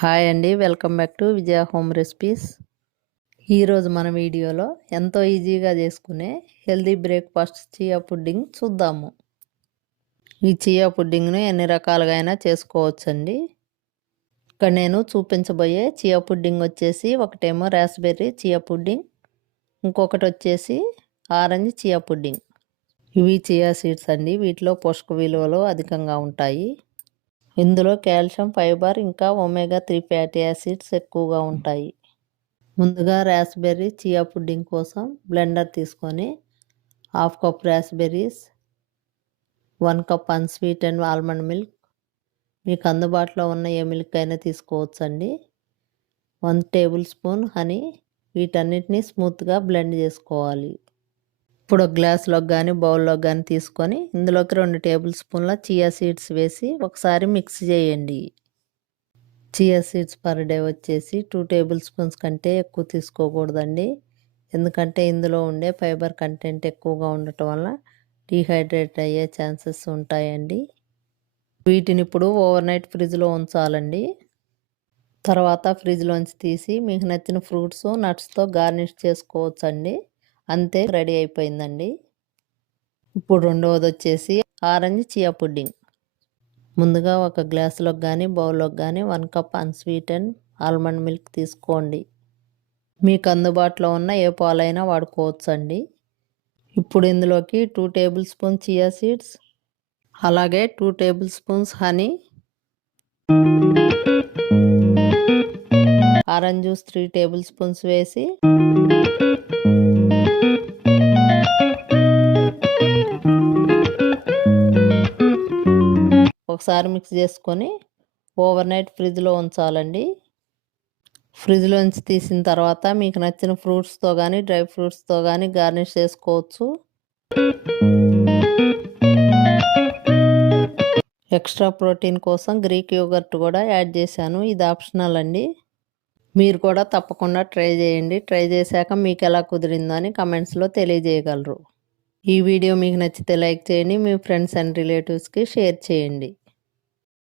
Hi అండి, welcome back to Vijaya home recipes. ఈరోజు మన వీడియోలో ఎంతో ఈజీగా చేసుకునే హెల్దీ బ్రేక్ఫాస్ట్ చియా పుడ్డింగ్ చూద్దాము. ఈ చియా పుడ్డింగ్ను ఎన్ని రకాలుగా అయినా చేసుకోవచ్చండి. ఇక్కడ నేను చూపించబోయే చియా పుడ్డింగ్ వచ్చేసి ఒకటేమో రాస్బెర్రీ చియా పుడ్డింగ్, ఇంకొకటి వచ్చేసి ఆరెంజ్ చియా పుడ్డింగ్. ఇవి చియా సీడ్స్ అండి. వీటిలో పోషక విలువలు అధికంగా ఉంటాయి. ఇందులో కాల్షియం, ఫైబర్ ఇంకా ఒమేగా 3 ఫ్యాటీ యాసిడ్స్ ఎక్కువగా ఉంటాయి. ముందుగా రాస్బెర్రీ చియా పుడ్డింగ్ కోసం బ్లెండర్ తీసుకొని 1/2 cup raspberries, 1 cup unsweetened almond milk, మీకు అందుబాటులో ఉన్న ఏ మిల్క్ అయినా తీసుకోవచ్చండి, 1 టేబుల్ స్పూన్ హనీ, వీటన్నిటిని స్మూత్గా బ్లెండ్ చేసుకోవాలి. ఇప్పుడు ఒక గ్లాస్లోకి కానీ బౌల్లోకి కానీ తీసుకొని ఇందులోకి 2 టేబుల్ స్పూన్ల చియా సీడ్స్ వేసి ఒకసారి మిక్స్ చేయండి. చియా సీడ్స్ పర్ డే వచ్చేసి 2 టేబుల్ స్పూన్స్ కంటే ఎక్కువ తీసుకోకూడదండి. ఎందుకంటే ఇందులో ఉండే ఫైబర్ కంటెంట్ ఎక్కువగా ఉండటం వల్ల డీహైడ్రేట్ అయ్యే ఛాన్సెస్ ఉంటాయండి. వీటిని ఇప్పుడు ఓవర్ నైట్ ఫ్రిడ్జ్లో ఉంచాలండి. తర్వాత ఫ్రిడ్జ్లోంచి తీసి మీకు నచ్చిన ఫ్రూట్స్, నట్స్తో గార్నిష్ చేసుకోవచ్చండి. అంతే, రెడీ అయిపోయిందండి. ఇప్పుడు రెండవది వచ్చేసి ఆరెంజ్ చియా పుడ్డింగ్. ముందుగా ఒక గ్లాసులోకి కానీ బౌల్లోకి కానీ 1 కప్ అన్స్వీటెండ్ ఆల్మండ్ మిల్క్ తీసుకోండి. మీకు అందుబాటులో ఉన్న ఏ పాలైనా వాడుకోవచ్చండి. ఇప్పుడు ఇందులోకి 2 టేబుల్ స్పూన్స్ చియా సీడ్స్, అలాగే 2 table spoons honey, orange juice 3 table spoons వేసి ఒకసారి మిక్స్ చేసుకొని ఓవర్ నైట్ ఫ్రిడ్జ్లో ఉంచాలండి. ఫ్రిడ్జ్లో నుంచి తీసిన తర్వాత మీకు నచ్చిన ఫ్రూట్స్తో కానీ డ్రై ఫ్రూట్స్తో కానీ గార్నిష్ చేసుకోవచ్చు. ఎక్స్ట్రా ప్రోటీన్ కోసం గ్రీక్ యోగర్ట్ కూడా యాడ్ చేశాను. ఇది ఆప్షనల్ అండి. మీరు కూడా తప్పకుండా ట్రై చేయండి. ట్రై చేశాక మీకు ఎలా కుదిరిందో అని కమెంట్స్లో తెలియజేయగలరు. ఈ వీడియో మీకు నచ్చితే లైక్ చేయండి, మీ ఫ్రెండ్స్ అండ్ రిలేటివ్స్కి షేర్ చేయండి.